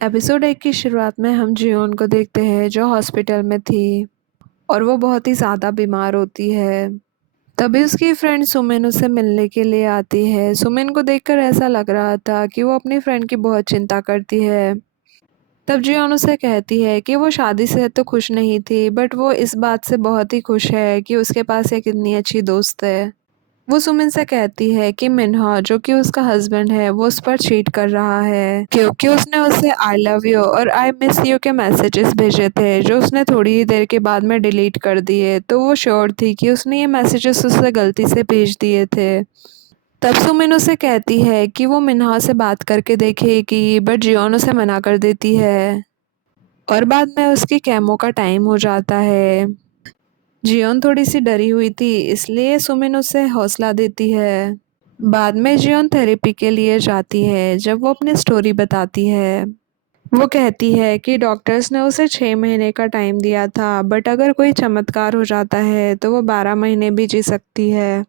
Episode 1 की शुरुआत में हम जियोन को देखते हैं जो हॉस्पिटल में थी और वो बहुत ही ज़्यादा बीमार होती है। तभी उसकी फ्रेंड सुमिन उसे मिलने के लिए आती है। सुमिन को देखकर ऐसा लग रहा था कि वो अपनी फ्रेंड की बहुत चिंता करती है। तब जियोन उसे कहती है कि वो शादी से तो खुश नहीं थी, बट वो इस बात से बहुत ही खुश है कि उसके पास एक इतनी अच्छी दोस्त है। वो सुमिन से कहती है कि मिन्हा जो कि उसका हस्बैंड है वो उस पर चीट कर रहा है क्योंकि उसने उसे आई लव यू और आई मिस यू के मैसेजेस भेजे थे जो उसने थोड़ी ही देर के बाद में डिलीट कर दिए। तो वो श्योर थी कि उसने ये मैसेजेस उसे गलती से भेज दिए थे। तब सुमिन उसे कहती है कि वो मिन्हा से बात करके देखेगी, बट जियोन उसे मना कर देती है और बाद में उसकी केमो का टाइम हो जाता है। जियोन थोड़ी सी डरी हुई थी, इसलिए सुमिन उसे हौसला देती है। बाद में जियोन थेरेपी के लिए जाती है। जब वो अपनी स्टोरी बताती है, वो कहती है कि डॉक्टर्स ने उसे 6 महीने का टाइम दिया था, बट अगर कोई चमत्कार हो जाता है तो वो 12 महीने भी जी सकती है।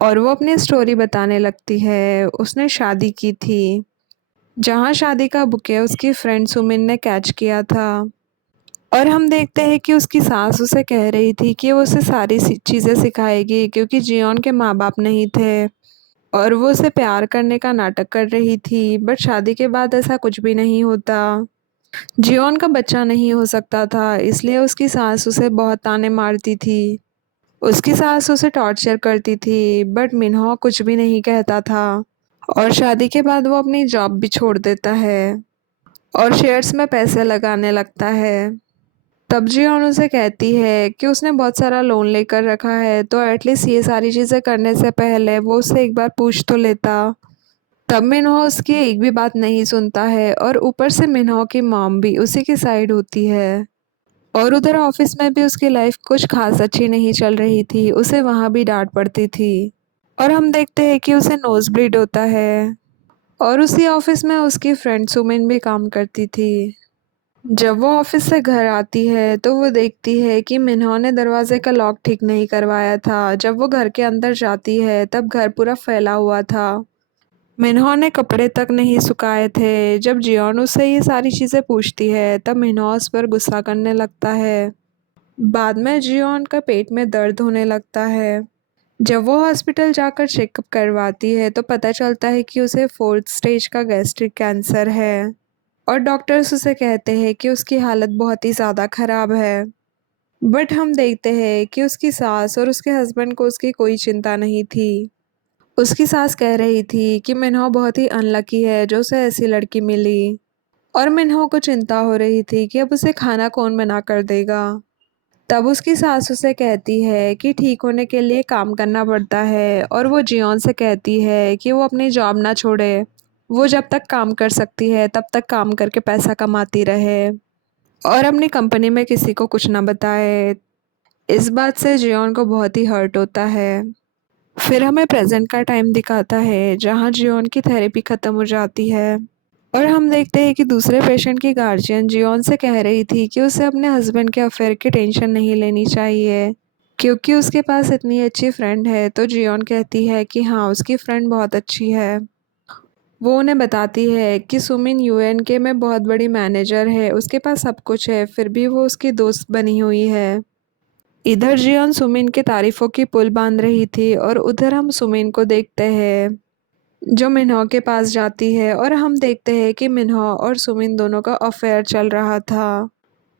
और वो अपनी स्टोरी बताने लगती है। उसने शादी की थी, जहाँ शादी का बुके उसकी फ्रेंड सुमिन ने कैच किया था। और हम देखते हैं कि उसकी सास उसे कह रही थी कि वो उसे सारी चीज़ें सिखाएगी क्योंकि जियोन के माँ बाप नहीं थे और वो उसे प्यार करने का नाटक कर रही थी। बट शादी के बाद ऐसा कुछ भी नहीं होता। जियोन का बच्चा नहीं हो सकता था, इसलिए उसकी सास उसे बहुत ताने मारती थी। उसकी सास उसे टॉर्चर करती थी, बट मिन्हो कुछ भी नहीं कहता था। और शादी के बाद वो अपनी जॉब भी छोड़ देता है और शेयर्स में पैसे लगाने लगता है। तब जियोन उसे कहती है कि उसने बहुत सारा लोन लेकर रखा है, तो एटलीस्ट ये सारी चीज़ें करने से पहले वो उससे एक बार पूछ तो लेता। तब मिन्हो उसकी एक भी बात नहीं सुनता है और ऊपर से मिन्हो की मॉम भी उसी की साइड होती है। और उधर ऑफिस में भी उसकी लाइफ कुछ खास अच्छी नहीं चल रही थी, उसे वहाँ भी डांट पड़ती थी। और हम देखते हैं कि उसे नोज ब्लीड होता है। और उसी ऑफिस में उसकी फ्रेंड सुमिन भी काम करती थी। जब वो ऑफिस से घर आती है तो वो देखती है कि मिन्हो ने दरवाजे का लॉक ठीक नहीं करवाया था। जब वो घर के अंदर जाती है तब घर पूरा फैला हुआ था। मिन्हो ने कपड़े तक नहीं सुखाए थे। जब जियोन उससे ये सारी चीज़ें पूछती है तब मिन्हो उस पर गुस्सा करने लगता है। बाद में जियोन का पेट में दर्द होने लगता है। जब वो हॉस्पिटल जाकर चेकअप करवाती है तो पता चलता है कि उसे 4th स्टेज का गैस्ट्रिक कैंसर है। और डॉक्टर्स उसे कहते हैं कि उसकी हालत बहुत ही ज़्यादा ख़राब है। बट हम देखते हैं कि उसकी सास और उसके हस्बैंड को उसकी कोई चिंता नहीं थी। उसकी सास कह रही थी कि मिन्हो बहुत ही अनलकी है जो उसे ऐसी लड़की मिली। और मिन्हो को चिंता हो रही थी कि अब उसे खाना कौन बना कर देगा। तब उसकी सास उसे कहती है कि ठीक होने के लिए काम करना पड़ता है और वो जियोन से कहती है कि वो अपनी जॉब ना छोड़े। वो जब तक काम कर सकती है तब तक काम करके पैसा कमाती रहे और अपनी कंपनी में किसी को कुछ ना बताए। इस बात से जियोन को बहुत ही हर्ट होता है। फिर हमें प्रेजेंट का टाइम दिखाता है जहाँ जियोन की थेरेपी ख़त्म हो जाती है और हम देखते हैं कि दूसरे पेशेंट की गार्जियन जियोन से कह रही थी कि उसे अपने हस्बैंड के अफेयर की टेंशन नहीं लेनी चाहिए क्योंकि उसके पास इतनी अच्छी फ्रेंड है। तो जियोन कहती है कि हाँ, उसकी फ्रेंड बहुत अच्छी है। वो उन्हें बताती है कि सुमिन यूएनके में बहुत बड़ी मैनेजर है, उसके पास सब कुछ है, फिर भी वो उसकी दोस्त बनी हुई है। इधर जियोन सुमिन की तारीफों की पुल बांध रही थी और उधर हम सुमिन को देखते हैं जो मिन्हो के पास जाती है और हम देखते हैं कि मिन्हो और सुमिन दोनों का अफेयर चल रहा था।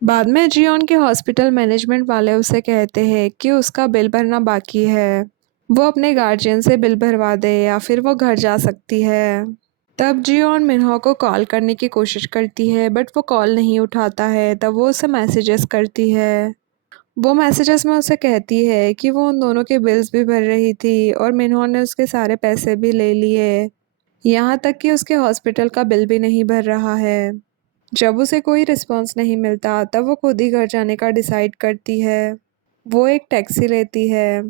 बाद में जियोन के हॉस्पिटल मैनेजमेंट वाले उसे कहते हैं कि उसका बिल भरना बाकी है, वो अपने गार्जियन से बिल भरवा दे या फिर वो घर जा सकती है। तब जियोन मिन्हो को कॉल करने की कोशिश करती है, बट वो कॉल नहीं उठाता है। तब वो उसे मैसेजेस करती है। वो मैसेजेस में उसे कहती है कि वो उन दोनों के बिल्स भी भर रही थी और मिन्हो ने उसके सारे पैसे भी ले लिए, यहाँ तक कि उसके हॉस्पिटल का बिल भी नहीं भर रहा है। जब उसे कोई रिस्पॉन्स नहीं मिलता तब वो खुद ही घर जाने का डिसाइड करती है। वो एक टैक्सी लेती है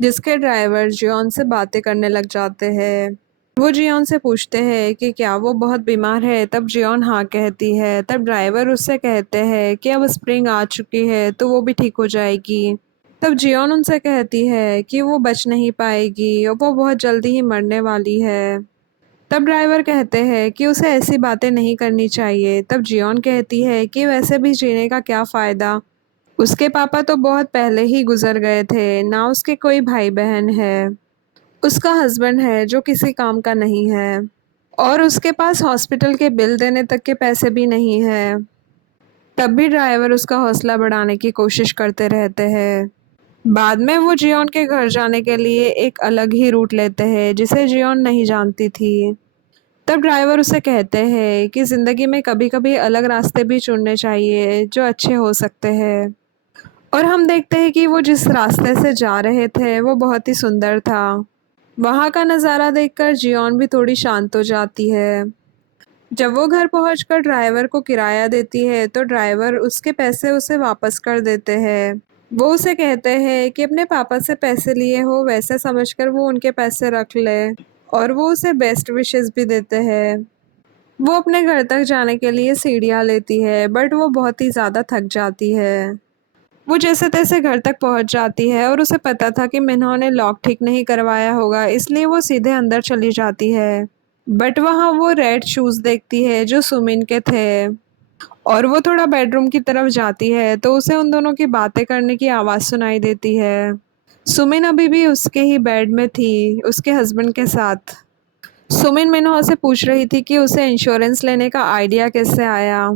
जिसके ड्राइवर जियोन से बातें करने लग जाते हैं। वो जियोन से पूछते हैं कि क्या वो बहुत बीमार है। तब जियोन हाँ कहती है। तब ड्राइवर उससे कहते हैं कि अब स्प्रिंग आ चुकी है तो वो भी ठीक हो जाएगी। तब जियोन उनसे कहती है कि वो बच नहीं पाएगी और वो बहुत जल्दी ही मरने वाली है। तब ड्राइवर कहते हैं कि उसे ऐसी बातें नहीं करनी चाहिए। तब जियोन कहती है कि वैसे भी जीने का क्या फ़ायदा, उसके पापा तो बहुत पहले ही गुजर गए थे, ना उसके कोई भाई बहन है। उसका हस्बैंड है जो किसी काम का नहीं है और उसके पास हॉस्पिटल के बिल देने तक के पैसे भी नहीं है। तब भी ड्राइवर उसका हौसला बढ़ाने की कोशिश करते रहते हैं। बाद में वो जियोन के घर जाने के लिए एक अलग ही रूट लेते हैं जिसे जियोन नहीं जानती थी। तब ड्राइवर उसे कहते हैं कि ज़िंदगी में कभी-कभी अलग रास्ते भी चुनने चाहिए जो अच्छे हो सकते हैं। और हम देखते हैं कि वो जिस रास्ते से जा रहे थे वो बहुत ही सुंदर था। वहाँ का नज़ारा देखकर जियोन भी थोड़ी शांत हो जाती है। जब वो घर पहुंचकर ड्राइवर को किराया देती है तो ड्राइवर उसके पैसे उसे वापस कर देते हैं। वो उसे कहते हैं कि अपने पापा से पैसे लिए हो वैसे समझकर वो उनके पैसे रख ले और वो उसे बेस्ट विशेस भी देते हैं। वो अपने घर तक जाने के लिए सीढ़ियाँ लेती है बट वो बहुत ही ज़्यादा थक जाती है। वो जैसे तैसे घर तक पहुंच जाती है और उसे पता था कि मिन्हो ने लॉक ठीक नहीं करवाया होगा, इसलिए वो सीधे अंदर चली जाती है। बट वहाँ वो रेड शूज़ देखती है जो सुमिन के थे और वो थोड़ा बेडरूम की तरफ जाती है तो उसे उन दोनों की बातें करने की आवाज़ सुनाई देती है। सुमिन अभी भी उसके ही बेड में थी, उसके हस्बैंड के साथ। सुमिन मिन्हो से पूछ रही थी कि उसे इंश्योरेंस लेने का आइडिया कैसे आया।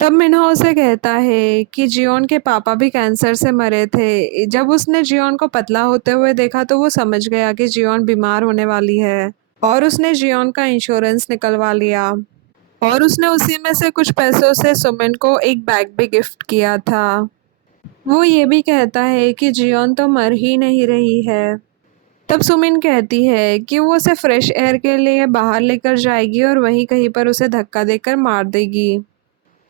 तब मिन्हो उसे कहता है कि जियोन के पापा भी कैंसर से मरे थे। जब उसने जियोन को पतला होते हुए देखा तो वो समझ गया कि जियोन बीमार होने वाली है और उसने जियोन का इंश्योरेंस निकलवा लिया और उसने उसी में से कुछ पैसों से सुमिन को एक बैग भी गिफ्ट किया था। वो ये भी कहता है कि जियोन तो मर ही नहीं रही है। तब सुमिन कहती है कि वो उसे फ्रेश एयर के लिए बाहर लेकर जाएगी और वहीं कहीं पर उसे धक्का देकर मार देगी।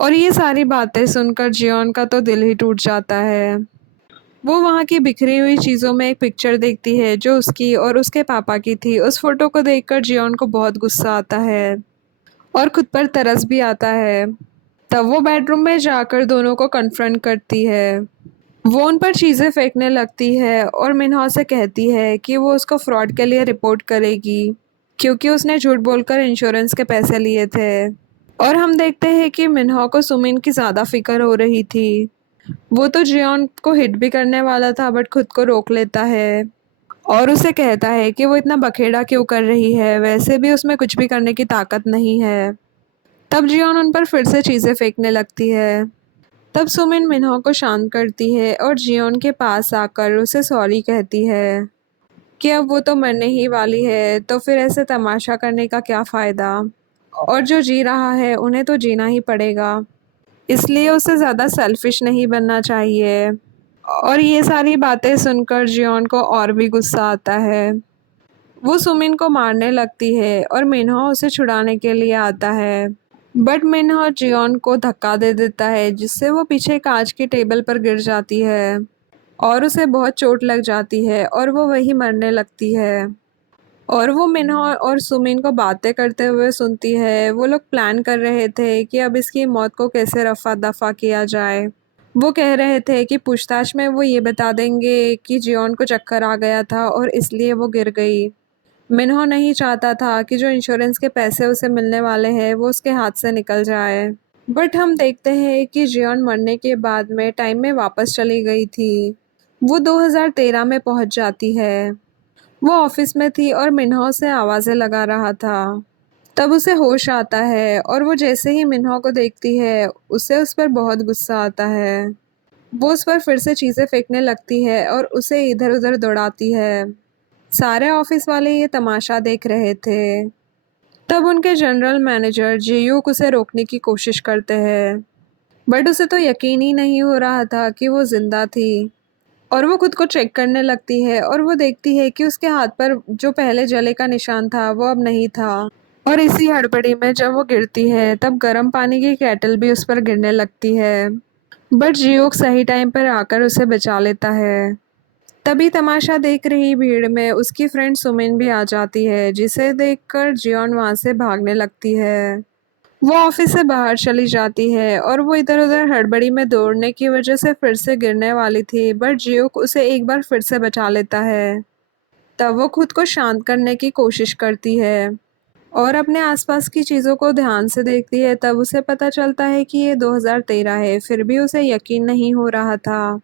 और ये सारी बातें सुनकर जियोन का तो दिल ही टूट जाता है। वो वहाँ की बिखरी हुई चीज़ों में एक पिक्चर देखती है जो उसकी और उसके पापा की थी। उस फोटो को देखकर जियोन को बहुत गुस्सा आता है और खुद पर तरस भी आता है। तब वो बेडरूम में जाकर दोनों को कन्फ्रंट करती है। वो उन पर चीज़ें फेंकने लगती है और मिन्हो से कहती है कि वो उसको फ्रॉड के लिए रिपोर्ट करेगी क्योंकि उसने झूठ बोलकर इंश्योरेंस के पैसे लिए थे। और हम देखते हैं कि मिन्हो को सुमिन की ज़्यादा फिक्र हो रही थी। वो तो जियोन को हिट भी करने वाला था बट खुद को रोक लेता है और उसे कहता है कि वो इतना बखेड़ा क्यों कर रही है, वैसे भी उसमें कुछ भी करने की ताकत नहीं है। तब जियोन उन पर फिर से चीज़ें फेंकने लगती है। तब सुमिन मिन्हो को शांत करती है और जियोन के पास आकर उसे सॉरी कहती है कि अब वो तो मरने ही वाली है तो फिर ऐसे तमाशा करने का क्या फ़ायदा, और जो जी रहा है उन्हें तो जीना ही पड़ेगा, इसलिए उसे ज़्यादा सेल्फिश नहीं बनना चाहिए। और ये सारी बातें सुनकर जियोन को और भी गुस्सा आता है। वो सुमिन को मारने लगती है और मिन्हो उसे छुड़ाने के लिए आता है बट मिन्हो जियोन को धक्का दे देता है जिससे वो पीछे कांच की टेबल पर गिर जाती है और उसे बहुत चोट लग जाती है और वो वहीं मरने लगती है। और वो मिन्हो और सुमिन को बातें करते हुए सुनती है। वो लोग प्लान कर रहे थे कि अब इसकी मौत को कैसे रफा दफा किया जाए। वो कह रहे थे कि पूछताछ में वो ये बता देंगे कि जियोन को चक्कर आ गया था और इसलिए वो गिर गई। मिन्हो नहीं चाहता था कि जो इंश्योरेंस के पैसे उसे मिलने वाले हैं वो उसके हाथ से निकल जाए। बट हम देखते हैं कि जियोन मरने के बाद में टाइम में वापस चली गई थी। वो 2013 में पहुंच जाती है। वो ऑफिस में थी और मिन्हो से आवाज़ें लगा रहा था। तब उसे होश आता है और वो जैसे ही मिन्हो को देखती है उसे उस पर बहुत गुस्सा आता है। वो उस पर फिर से चीज़ें फेंकने लगती है और उसे इधर उधर दौड़ाती है। सारे ऑफिस वाले ये तमाशा देख रहे थे। तब उनके जनरल मैनेजर जियूक उसे रोकने की कोशिश करते हैं बट उसे तो यकीन ही नहीं हो रहा था कि वो जिंदा थी। और वो खुद को चेक करने लगती है और वो देखती है कि उसके हाथ पर जो पहले जले का निशान था वो अब नहीं था। और इसी हड़बड़ी में जब वो गिरती है तब गर्म पानी की केटल भी उस पर गिरने लगती है बट जियोक सही टाइम पर आकर उसे बचा लेता है। तभी तमाशा देख रही भीड़ में उसकी फ्रेंड सुमिन भी आ जाती है जिसे देखकर जियोन वहाँ से भागने लगती है। वो ऑफिस से बाहर चली जाती है और वो इधर उधर हड़बड़ी में दौड़ने की वजह से फिर से गिरने वाली थी बट जियोक उसे एक बार फिर से बचा लेता है। तब वो खुद को शांत करने की कोशिश करती है और अपने आसपास की चीज़ों को ध्यान से देखती है, तब उसे पता चलता है कि ये 2013 है, फिर भी उसे यकीन नहीं हो रहा था।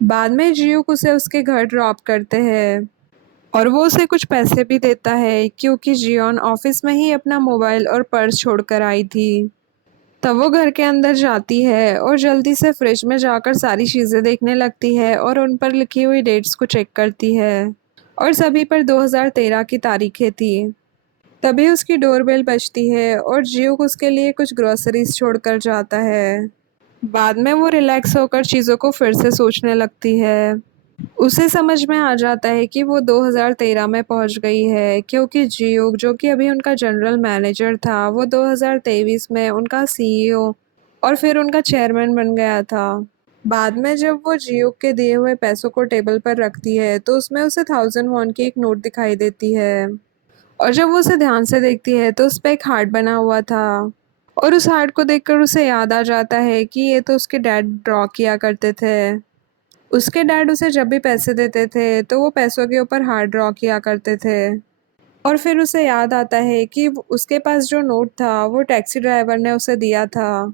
बाद में जियूक उसे उसके घर ड्रॉप करते हैं और वो उसे कुछ पैसे भी देता है क्योंकि जियोन ऑफिस में ही अपना मोबाइल और पर्स छोड़कर आई थी। तब वो घर के अंदर जाती है और जल्दी से फ्रिज में जाकर सारी चीज़ें देखने लगती है और उन पर लिखी हुई डेट्स को चेक करती है और सभी पर 2013 की तारीखें थी। तभी उसकी डोरबेल बजती है और जियोक उसके लिए कुछ ग्रोसरीज छोड़कर जाता है। बाद में वो रिलैक्स होकर चीज़ों को फिर से सोचने लगती है। उसे समझ में आ जाता है कि वो 2013 में पहुंच गई है क्योंकि जियोक, जो कि अभी उनका जनरल मैनेजर था, वो 2023 में उनका सीईओ और फिर उनका चेयरमैन बन गया था। बाद में जब वो जियोक के दिए हुए पैसों को टेबल पर रखती है तो उसमें उसे 1000 वॉन की एक नोट दिखाई देती है और जब वो उसे ध्यान से देखती है तो उस पर एक हार्ट बना हुआ था और उस हार्ट को देखकर उसे याद आ जाता है कि ये तो उसके डैड ड्रॉ किया करते थे। उसके डैड उसे जब भी पैसे देते थे तो वो पैसों के ऊपर हार्ट ड्रॉ किया करते थे और फिर उसे याद आता है कि उसके पास जो नोट था वो टैक्सी ड्राइवर ने उसे दिया था।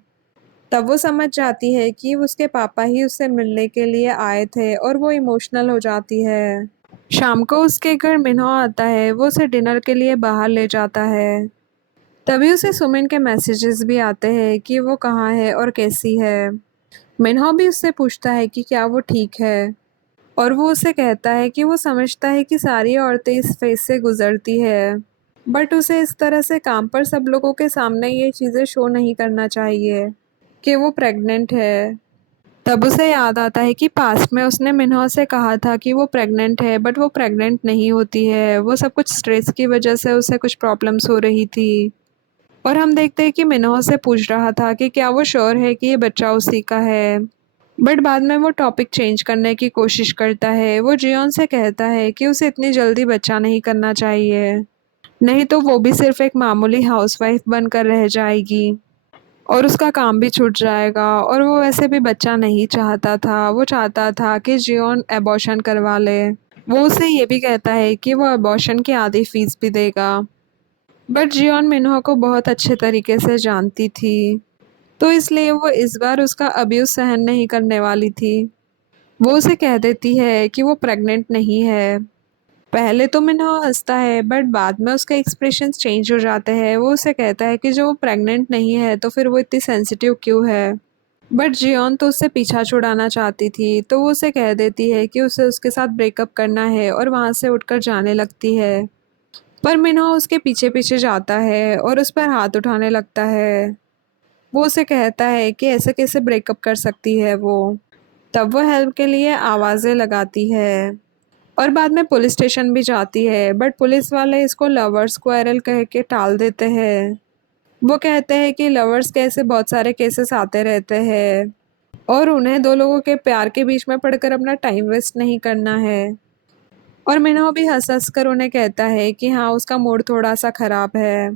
तब वो समझ जाती है कि उसके पापा ही उससे मिलने के लिए आए थे और वो इमोशनल हो जाती है। शाम को उसके घर मिन्हो आता है, वो उसे डिनर के लिए बाहर ले जाता है। तभी उसे सुमिन के मैसेजेस भी आते हैं कि वो कहाँ है और कैसी है। मिन्हो भी उससे पूछता है कि क्या वो ठीक है और वो उसे कहता है कि वो समझता है कि सारी औरतें इस फेज से गुजरती है, बट उसे इस तरह से काम पर सब लोगों के सामने ये चीज़ें शो नहीं करना चाहिए कि वो प्रेग्नेंट है। तब उसे याद आता है कि पास्ट में उसने मिन्हो से कहा था कि वो प्रेग्नेंट है, बट वो प्रेग्नेंट नहीं होती है, वो सब कुछ स्ट्रेस की वजह से उसे कुछ प्रॉब्लम्स हो रही थी। और हम देखते हैं कि मिन्हो से पूछ रहा था कि क्या वो श्योर है कि ये बच्चा उसी का है, बट बाद में वो टॉपिक चेंज करने की कोशिश करता है। वो जियोन से कहता है कि उसे इतनी जल्दी बच्चा नहीं करना चाहिए, नहीं तो वो भी सिर्फ एक मामूली हाउसवाइफ बनकर रह जाएगी और उसका काम भी छूट जाएगा। और वो वैसे भी बच्चा नहीं चाहता था, वो चाहता था कि जियोन एबॉर्शन करवा ले। वो उसे ये भी कहता है कि वो एबॉर्शन की आधी फीस भी देगा, बट जियोन मिन्हो को बहुत अच्छे तरीके से जानती थी, तो इसलिए वो इस बार उसका अब्यूज़ सहन नहीं करने वाली थी। वो उसे कह देती है कि वो प्रेग्नेंट नहीं है। पहले तो मिन्हो हंसता है, बट बाद में उसके एक्सप्रेशंस चेंज हो जाते हैं। वो उसे कहता है कि जो वो प्रेग्नेंट नहीं है तो फिर वो इतनी सेंसिटिव क्यों है। बट जियोन तो उससे पीछा छुड़ाना चाहती थी, तो वो उसे कह देती है कि उसे उसके साथ ब्रेकअप करना है और वहाँ से उठकर जाने लगती है। पर मिन्हो उसके पीछे पीछे जाता है और उस पर हाथ उठाने लगता है। वो उसे कहता है कि ऐसे कैसे ब्रेकअप कर सकती है वो। तब वो हेल्प के लिए आवाज़ें लगाती है और बाद में पुलिस स्टेशन भी जाती है, बट पुलिस वाले इसको लवर्स क्वारल कह के टाल देते हैं। वो कहते हैं कि लवर्स के ऐसे बहुत सारे केसेस आते रहते हैं और उन्हें दो लोगों के प्यार के बीच में पड़कर अपना टाइम वेस्ट नहीं करना है। और मिन्हो भी हंस हंस कर उन्हें कहता है कि हाँ, उसका मूड थोड़ा सा ख़राब है।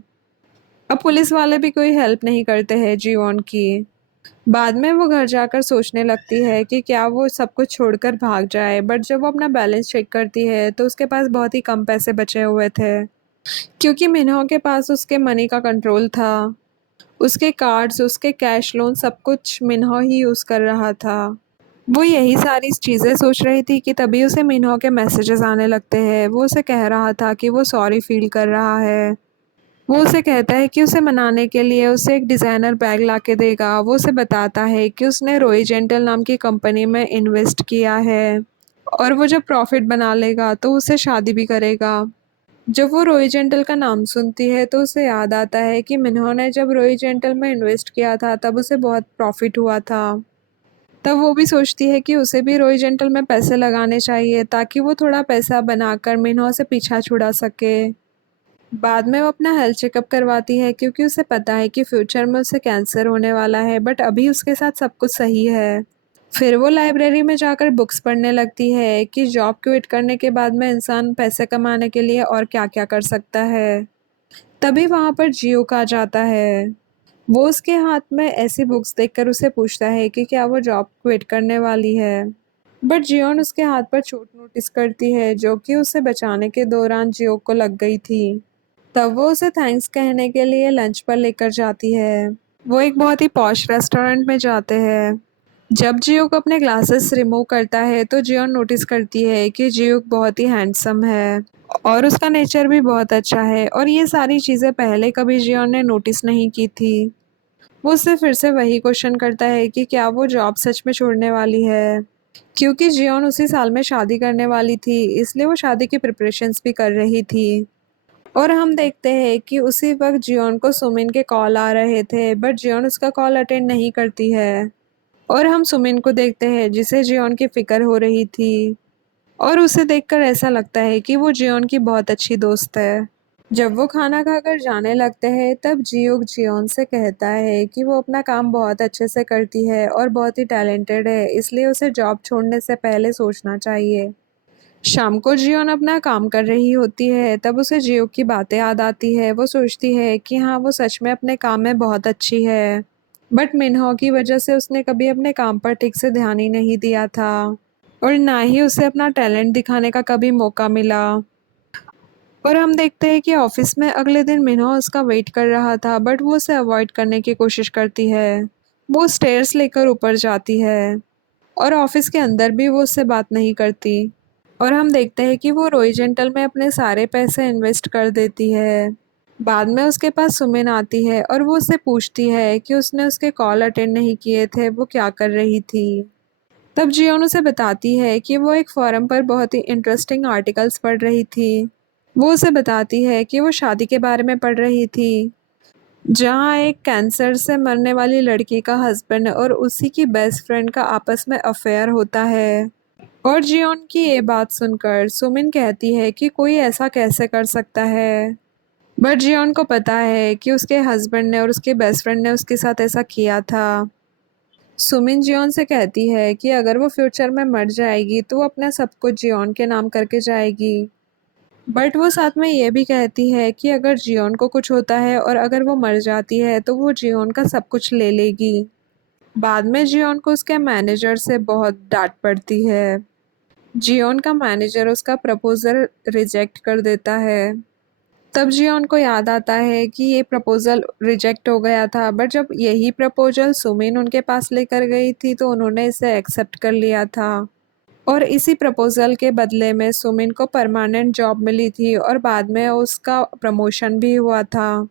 अब पुलिस वाले भी कोई हेल्प नहीं करते हैं जीवोन की। बाद में वो घर जाकर सोचने लगती है कि क्या वो सब कुछ छोड़कर भाग जाए, बट जब वो अपना बैलेंस चेक करती है तो उसके पास बहुत ही कम पैसे बचे हुए थे क्योंकि मिन्हो के पास उसके मनी का कंट्रोल था। उसके कार्ड्स, उसके कैश लोन, सब कुछ मिन्हो ही यूज़ कर रहा था। वो यही सारी चीज़ें सोच रही थी कि तभी उसे मिन्हो के मैसेजेस आने लगते हैं। वो उसे कह रहा था कि वो सॉरी फील कर रहा है। वो उसे कहता है कि उसे मनाने के लिए उसे एक डिज़ाइनर बैग ला के देगा। वो उसे बताता है कि उसने रोई जेंटल नाम की कंपनी में इन्वेस्ट किया है और वो जब प्रॉफिट बना लेगा तो उससे शादी भी करेगा। जब वो रोई जेंटल का नाम सुनती है तो उसे याद आता है कि मिन्हो ने जब रोई जेंटल में इन्वेस्ट किया था तब उसे बहुत प्रॉफिट हुआ था। तब वो भी सोचती है कि उसे भी रोई जेंटल में पैसे लगाने चाहिए ताकि वो थोड़ा पैसा बनाकर मिन्हो से पीछा छुड़ा सके। बाद में वो अपना हेल्थ चेकअप करवाती है क्योंकि उसे पता है कि फ्यूचर में उसे कैंसर होने वाला है, बट अभी उसके साथ सब कुछ सही है। फिर वो लाइब्रेरी में जाकर बुक्स पढ़ने लगती है कि जॉब क्विट करने के बाद में इंसान पैसे कमाने के लिए और क्या क्या कर सकता है। तभी वहाँ पर जियो का आ जाता है। वो उसके हाथ में ऐसी बुक्स देखकर उसे पूछता है कि क्या वो जॉब क्विट करने वाली है, बट जियोन उसके हाथ पर चोट नोटिस करती है जो कि उसे बचाने के दौरान जियो को लग गई थी। तब वो उसे थैंक्स कहने के लिए लंच पर लेकर जाती है। वो एक बहुत ही पॉश रेस्टोरेंट में जाते हैं। जब जियोक अपने ग्लासेस रिमूव करता है तो जियोन नोटिस करती है कि जियोक बहुत ही हैंडसम है और उसका नेचर भी बहुत अच्छा है, और ये सारी चीज़ें पहले कभी जियोन ने नोटिस नहीं की थी। वो उससे फिर से वही क्वेश्चन करता है कि क्या वो जॉब सच में छोड़ने वाली है, क्योंकि जियोन उसी साल में शादी करने वाली थी, इसलिए वो शादी की प्रिपरेशंस भी कर रही थी। और हम देखते हैं कि उसी वक्त जियोन को सुमिन के कॉल आ रहे थे, बट जियोन उसका कॉल अटेंड नहीं करती है। और हम सुमिन को देखते हैं जिसे जियोन की फिक्र हो रही थी, और उसे देखकर ऐसा लगता है कि वो जियोन की बहुत अच्छी दोस्त है। जब वो खाना खाकर जाने लगते हैं तब जियोक जियोन से कहता है कि वो अपना काम बहुत अच्छे से करती है और बहुत ही टैलेंटेड है, इसलिए उसे जॉब छोड़ने से पहले सोचना चाहिए। शाम को जियोन अपना काम कर रही होती है, तब उसे जियो की बातें याद आती है। वो सोचती है कि हाँ, वो सच में अपने काम में बहुत अच्छी है, बट मिन्हो की वजह से उसने कभी अपने काम पर ठीक से ध्यान ही नहीं दिया था, और ना ही उसे अपना टैलेंट दिखाने का कभी मौका मिला। और हम देखते हैं कि ऑफिस में अगले दिन मिन्हो उसका वेट कर रहा था, बट वो उसे अवॉइड करने की कोशिश करती है। वो स्टेयर्स लेकर ऊपर जाती है, और ऑफिस के अंदर भी वो उससे बात नहीं करती। और हम देखते हैं कि वो रॉय जेंटल में अपने सारे पैसे इन्वेस्ट कर देती है। बाद में उसके पास सुमिन आती है और वो उससे पूछती है कि उसने उसके कॉल अटेंड नहीं किए थे, वो क्या कर रही थी। तब जियोन उसे बताती है कि वो एक फोरम पर बहुत ही इंटरेस्टिंग आर्टिकल्स पढ़ रही थी। वो उसे बताती है कि वो शादी के बारे में पढ़ रही थी, जहाँ एक कैंसर से मरने वाली लड़की का हस्बैंड और उसी की बेस्ट फ्रेंड का आपस में अफेयर होता है। और जियोन की ये बात सुनकर सुमिन कहती है कि कोई ऐसा कैसे कर सकता है, बट जियोन को पता है कि उसके हस्बैंड ने और उसके बेस्ट फ्रेंड ने उसके साथ ऐसा किया था। सुमिन जियोन से कहती है कि अगर वो फ्यूचर में मर जाएगी तो वो अपना सब कुछ जियोन के नाम करके जाएगी, बट वो साथ में ये भी कहती है कि अगर जियोन को कुछ होता है और अगर वो मर जाती है तो वो जियोन का सब कुछ ले लेगी। बाद में जियोन को उसके मैनेजर से बहुत डांट पड़ती है। जियोन का मैनेजर उसका प्रपोज़ल रिजेक्ट कर देता है। तब जियोन को याद आता है कि ये प्रपोज़ल रिजेक्ट हो गया था, बट जब यही प्रपोज़ल सुमिन उनके पास लेकर गई थी तो उन्होंने इसे एक्सेप्ट कर लिया था, और इसी प्रपोज़ल के बदले में सुमिन को परमानेंट जॉब मिली थी और बाद में उसका प्रमोशन भी हुआ था।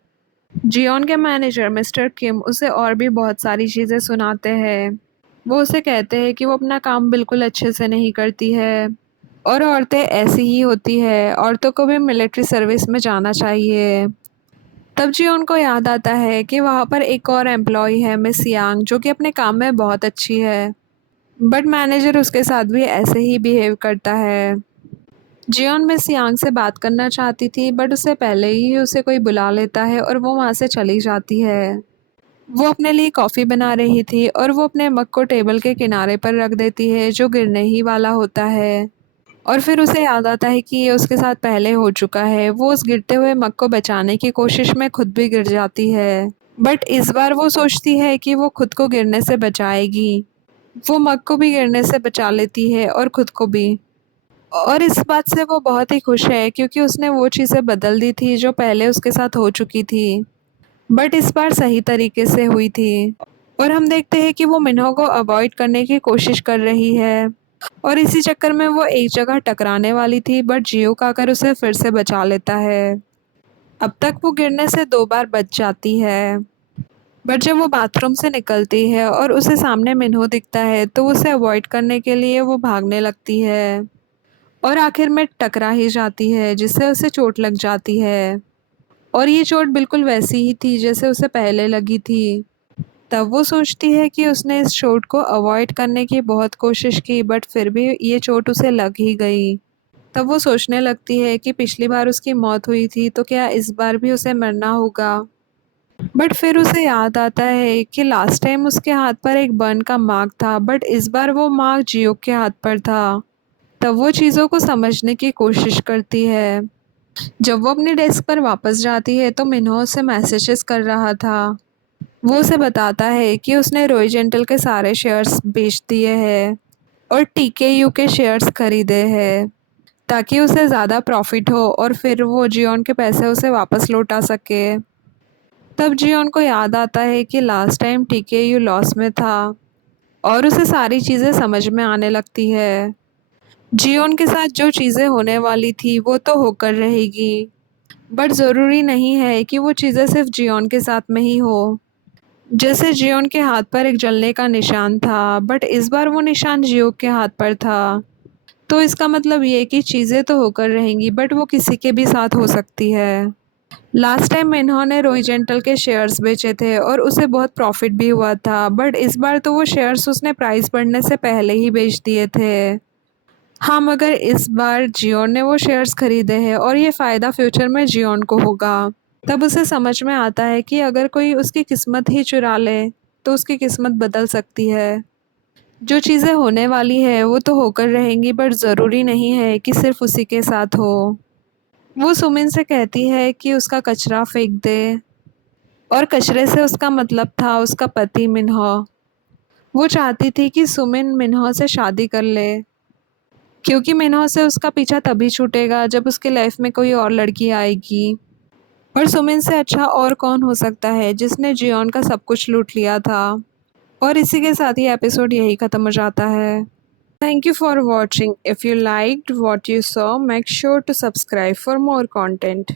जियोन के मैनेजर मिस्टर किम उसे और भी बहुत सारी चीज़ें सुनाते हैं। वो उसे कहते हैं कि वो अपना काम बिल्कुल अच्छे से नहीं करती है, और औरतें ऐसी ही होती है, औरतों को भी मिलिट्री सर्विस में जाना चाहिए। तब जियोन को याद आता है कि वहाँ पर एक और एम्प्लॉय है, मिस यांग, जो कि अपने काम में बहुत अच्छी है, बट मैनेजर उसके साथ भी ऐसे ही बिहेव करता है। जियोन मिस यांग से बात करना चाहती थी, बट उससे पहले ही उसे कोई बुला लेता है और वो वहाँ से चली जाती है। वो अपने लिए कॉफ़ी बना रही थी और वो अपने मग को टेबल के किनारे पर रख देती है, जो गिरने ही वाला होता है। और फिर उसे याद आता है कि ये उसके साथ पहले हो चुका है। वो उस गिरते हुए मग को बचाने की कोशिश में खुद भी गिर जाती है, बट इस बार वो सोचती है कि वो खुद को गिरने से बचाएगी। वो मग को भी गिरने से बचा लेती है और खुद को भी, और इस बात से वो बहुत ही खुश है क्योंकि उसने वो चीज़ें बदल दी थी जो पहले उसके साथ हो चुकी थी, बट इस बार सही तरीके से हुई थी। और हम देखते हैं कि वो मिन्हो को अवॉइड करने की कोशिश कर रही है, और इसी चक्कर में वो एक जगह टकराने वाली थी, बट जियोक आकर उसे फिर से बचा लेता है। अब तक वो गिरने से 2 बार बच जाती है, बट जब वो बाथरूम से निकलती है और उसे सामने मिन्हो दिखता है तो उसे अवॉइड करने के लिए वो भागने लगती है, और आखिर में टकरा ही जाती है, जिससे उसे चोट लग जाती है। और ये चोट बिल्कुल वैसी ही थी जैसे उसे पहले लगी थी। तब वो सोचती है कि उसने इस चोट को अवॉइड करने की बहुत कोशिश की, बट फिर भी ये चोट उसे लग ही गई। तब वो सोचने लगती है कि पिछली बार उसकी मौत हुई थी तो क्या इस बार भी उसे मरना होगा। बट फिर उसे याद आता है कि लास्ट टाइम उसके हाथ पर एक बर्न का मार्क था, बट इस बार वो मार्क जियोक के हाथ पर था। तब वो चीज़ों को समझने की कोशिश करती है। जब वो अपनी डेस्क पर वापस जाती है तो मिन्हो उसे मैसेजेस कर रहा था। वो उसे बताता है कि उसने रॉय जेंटल के सारे शेयर्स बेच दिए हैं और टीकेयू के शेयर्स खरीदे हैं। ताकि उसे ज़्यादा प्रॉफिट हो और फिर वो जियोन के पैसे उसे वापस लौटा सके। तब जियोन को याद आता है कि लास्ट टाइम टीकेयू लॉस में था और उसे सारी चीज़ें समझ में आने लगती है। जियोन के साथ जो चीज़ें होने वाली थी वो तो होकर रहेगी, बट ज़रूरी नहीं है कि वो चीज़ें सिर्फ जियोन के साथ में ही हो। जैसे जियोन के हाथ पर एक जलने का निशान था, बट इस बार वो निशान जियो के हाथ पर था। तो इसका मतलब ये कि चीज़ें तो होकर रहेंगी, बट वो किसी के भी साथ हो सकती है। लास्ट टाइम इन्होंने रोई जेंटल के शेयर्स बेचे थे और उसे बहुत प्रॉफिट भी हुआ था, बट इस बार तो वो शेयर्स उसने प्राइस बढ़ने से पहले ही बेच दिए थे। हाँ, मगर इस बार जियोन ने वो शेयर्स खरीदे हैं और ये फ़ायदा फ्यूचर में जियोन को होगा। तब उसे समझ में आता है कि अगर कोई उसकी किस्मत ही चुरा ले तो उसकी किस्मत बदल सकती है। जो चीज़ें होने वाली है वो तो होकर रहेंगी, बट ज़रूरी नहीं है कि सिर्फ उसी के साथ हो। वो सुमिन से कहती है कि उसका कचरा फेंक दे, और कचरे से उसका मतलब था उसका पति मिन्हो। वो चाहती थी कि सुमिन मिन्हो से शादी कर ले, क्योंकि मिन्हो से उसका पीछा तभी छूटेगा जब उसके लाइफ में कोई और लड़की आएगी। और सुमिन से अच्छा और कौन हो सकता है जिसने जियोन का सब कुछ लूट लिया था। और इसी के साथ ही एपिसोड यही ख़त्म हो जाता है। Thank you for watching. If you liked what you saw, make sure to subscribe for more content.